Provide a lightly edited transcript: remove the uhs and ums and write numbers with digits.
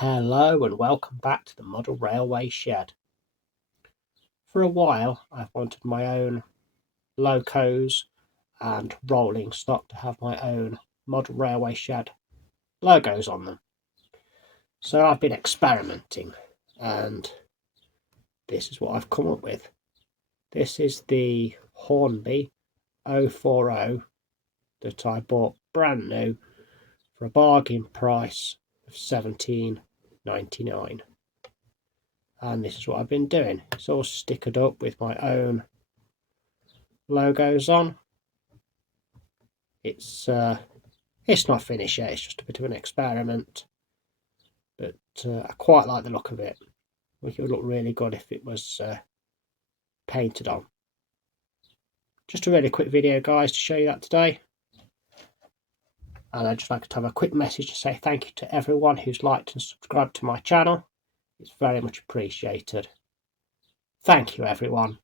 Hello and welcome back to the Model Railway Shed. For a while I've wanted my own locos and rolling stock to have my own Model Railway Shed logos on them. So I've been experimenting and this is what I've come up with. This is the Hornby 040 that I bought brand new for a bargain price of $17.99. And this is what I've been doing. It's all stickered up with my own logos on. It's not finished yet, it's just a bit of an experiment, but I quite like the look of it. I think it would look really good if it was painted on. Just a really quick video, guys, to show you that today. And I'd just like to have a quick message to say thank you to everyone who's liked and subscribed to my channel. It's very much appreciated. Thank you, everyone.